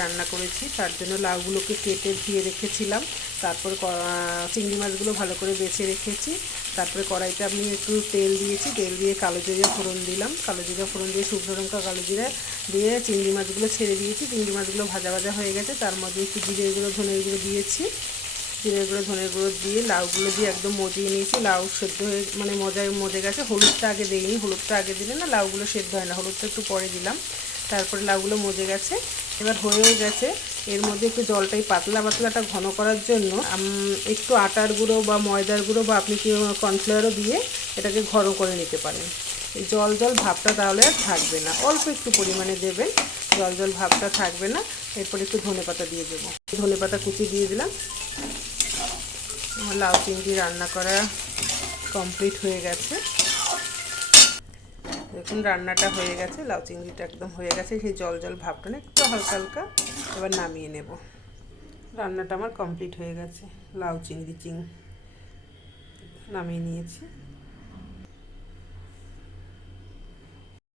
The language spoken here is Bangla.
রান্না করেছি, তার জন্য লাউগুলোকে কেটে ধুয়ে রেখেছিলাম। তারপরে চিংড়ি মাছগুলো ভালো করে বেছে রেখেছি। তারপরে কড়াইতে আমি একটু তেল দিয়েছি, তেল দিয়ে কালো জিরা ফোড়ন দিলাম। কালো জিরা ফোড়ন দিয়ে শুকনো লঙ্কা কালো জিরা দিয়ে চিংড়ি মাছগুলো ছেড়ে দিয়েছি। চিংড়ি মাছগুলো ভাজা ভাজা হয়ে গেছে, তার মধ্যে একটু জিরে গুঁড়ো ধনের গুঁড়ো দিয়েছি। জিরে গুঁড়ো ধনের গুঁড়ো দিয়ে লাউগুলো দিয়ে একদম মজিয়ে নিয়েছি। লাউ সেদ্ধ হয়ে মানে মজে গেছে। হলুদটা আগে দিইনি, হলুদটা আগে দিলে না লাউগুলো সেদ্ধ হয় না, হলুদটা একটু পরে দিলাম। তারপরে লাউগুলো মজে গেছে, এবার হয়েও গেছে। এর মধ্যে একটু জলটাই পাতলাটা ঘন করার জন্য একটু আটার গুঁড়ো বা ময়দার গুঁড়ো বা আপনি কি কর্নফ্লাওয়ারও দিয়ে এটাকে ঘন করে নিতে পারেন। এই জল ভাবটা তাহলে আর থাকবে না, অল্প একটু পরিমাণে দেবেন, জল ভাবটা থাকবে না। এরপর একটু ধনেপাতা দিয়ে দেবো, ধনেপাতা কুচি দিয়ে দিলাম। আমার লাউ চিংড়ি রান্না করা কমপ্লিট হয়ে গেছে। দেখুন রান্নাটা হয়ে গেছে, লাউ চিংড়িটা একদম হয়ে গেছে। সেই জল ভাবটা না একটু হালকা হালকা। এবার নামিয়ে নেব। রান্নাটা আমার কমপ্লিট হয়ে গেছে, লাউ চিংড়ি নামিয়ে নিয়েছি।